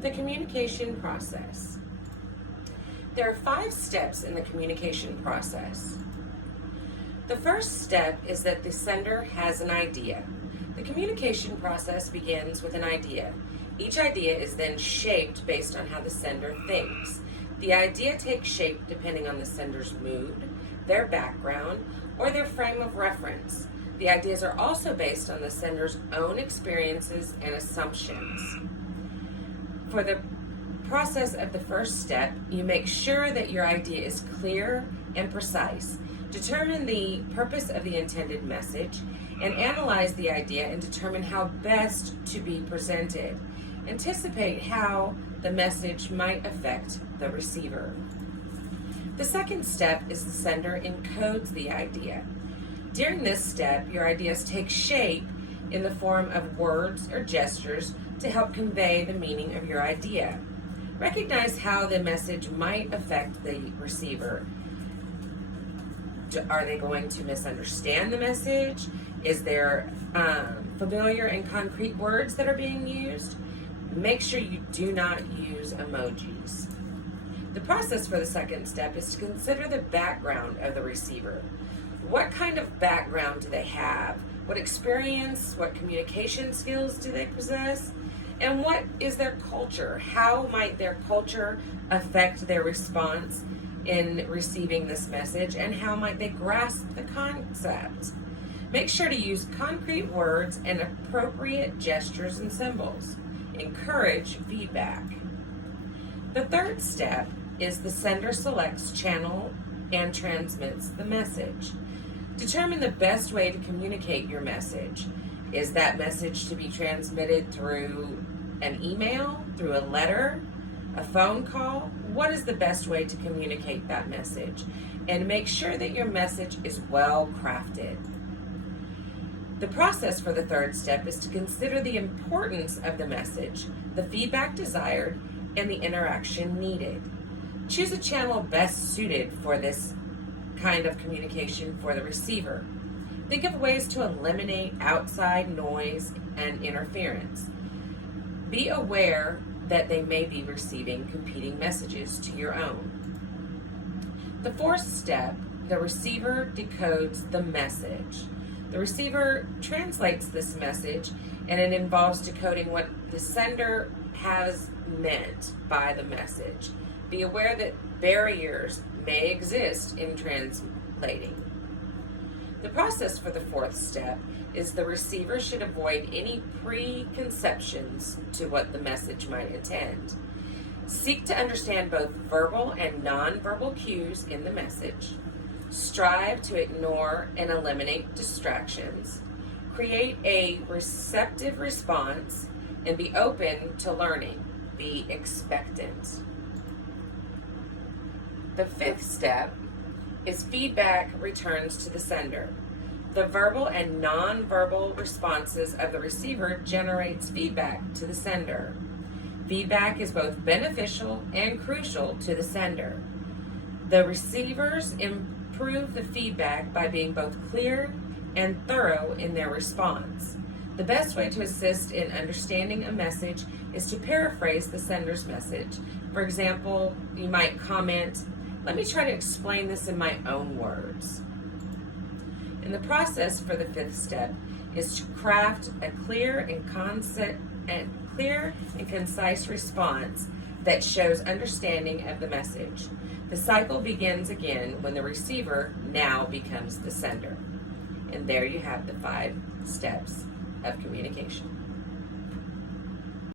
The communication process. There are 5 steps in the communication process. The first step is that the sender has an idea. The communication process begins with an idea. Each idea is then shaped based on how the sender thinks. The idea takes shape depending on the sender's mood, their background, or their frame of reference. The ideas are also based on the sender's own experiences and assumptions. For the process of the first step, you make sure that your idea is clear and precise. Determine the purpose of the intended message and analyze the idea and determine how best to be presented. Anticipate how the message might affect the receiver. The second step is the sender encodes the idea. During this step, your ideas take shape in the form of words or gestures to help convey the meaning of your idea. Recognize how the message might affect the receiver. Are they going to misunderstand the message? Is there familiar and concrete words that are being used? Make sure you do not use emojis. The process for the second step is to consider the background of the receiver. What kind of background do they have? What experience, what communication skills do they possess? And what is their culture? How might their culture affect their response in receiving this message, and how might they grasp the concept? Make sure to use concrete words and appropriate gestures and symbols. Encourage feedback. The third step is the sender selects channel and transmits the message. Determine the best way to communicate your message. Is that message to be transmitted through an email, through a letter, a phone call? What is the best way to communicate that message? And make sure that your message is well crafted. The process for the third step is to consider the importance of the message, the feedback desired, and the interaction needed. Choose a channel best suited for this kind of communication for the receiver. Think of ways to eliminate outside noise and interference. Be aware that they may be receiving competing messages to your own. The fourth step, the receiver decodes the message. The receiver translates this message, and it involves decoding what the sender has meant by the message. Be aware that barriers may exist in translating. The process for the fourth step is the receiver should avoid any preconceptions to what the message might intend. Seek to understand both verbal and nonverbal cues in the message. Strive to ignore and eliminate distractions. Create a receptive response and be open to learning. Be expectant. The fifth step is feedback returns to the sender. The verbal and nonverbal responses of the receiver generates feedback to the sender. Feedback is both beneficial and crucial to the sender. The receivers improve the feedback by being both clear and thorough in their response. The best way to assist in understanding a message is to paraphrase the sender's message. For example, you might comment, "Let me try to explain this in my own words." And the process for the fifth step is to craft a clear and concise response that shows understanding of the message. The cycle begins again when the receiver now becomes the sender. And there you have the 5 steps of communication.